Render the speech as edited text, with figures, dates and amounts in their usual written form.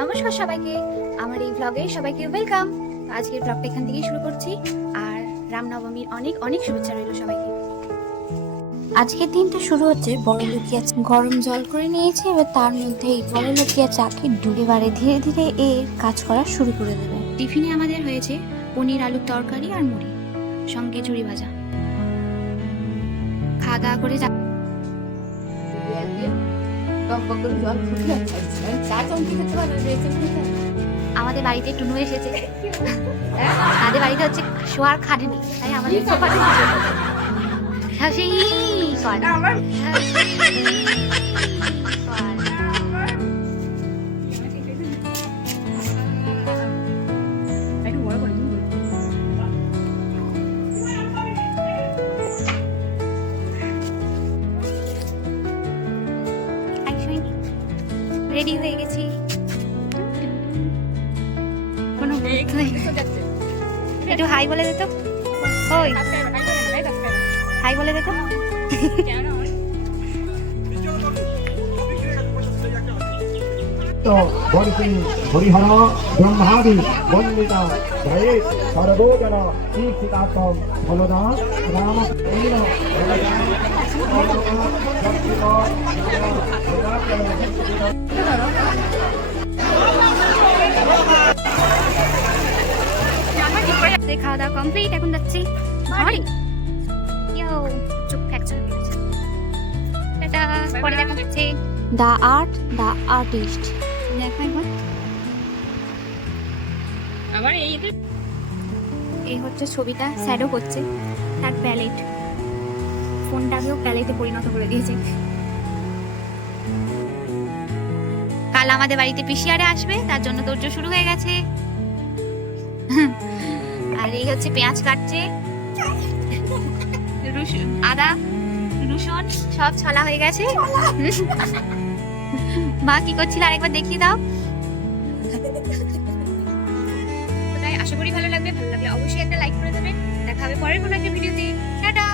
নমস্কার সবাইকে, আমার এই ব্লগে সবাইকে ওয়েলকাম। আজকের ব্লগটা এখান থেকেই শুরু করছি। আর রামনবমীর অনেক অনেক শুভেচ্ছা রইল সবাইকে। আজকের দিনটা শুরু হচ্ছে বড় লুকিয়া গরম জল করে নিয়েছি। এবার তার মধ্যে এই বড় লুকিয়া চাকে ডুবে এবারে ধীরে ধীরে এর কাজ করা শুরু করে দেবে। টিফিনে আমাদের হয়েছে পনির আলুর তরকারি আর মুড়ি, সঙ্গে ঝুড়ি ভাজা। খাওয়া দাওয়া করে আমাদের বাড়িতে টুনু এসেছে। আমাদের বাড়িতে হচ্ছে শোয়ার খাটেনি, তাই আমাদের সোফাতে হাসি কর। রেডি হয়ে গেছি। একটু হাই বলে দে তো। ওই হাই বলে দে তো। तो हरिहर ब्रह्मादि वंदिता जये सर्वोजन कीर्तितात्म फलदा राम খাওয়া দাওয়া কমপ্লিট, এখন যাচ্ছি বাড়ি। চোখ ফ্র্যাকচার হয়ে গেছে। টাটা, পরে দেখা হচ্ছে। The art the artist. দেখো একবার, আবার এই হচ্ছে ছবিটা, শ্যাডো করছে তার প্যালেট। ফোনটাকেও প্যালেটে পরিণত করে দিয়েছে। কাল আমাদের বাড়িতে পিসিয়ারে আসবে, তার জন্য তোড়জোড় শুরু হয়ে গেছে। আর এই হচ্ছে পেঁয়াজ কাটছে, আদা রসুন সব ছলা হয়ে গেছে। মা কি করছিল আরেকবার দেখিয়ে দাও। আশা করি ভালো লাগবে। ভালো লাগলে অবশ্যই একটা লাইক করে দেবেন। দেখা হবে পরের কোনো একটা ভিডিওতে। টাটা।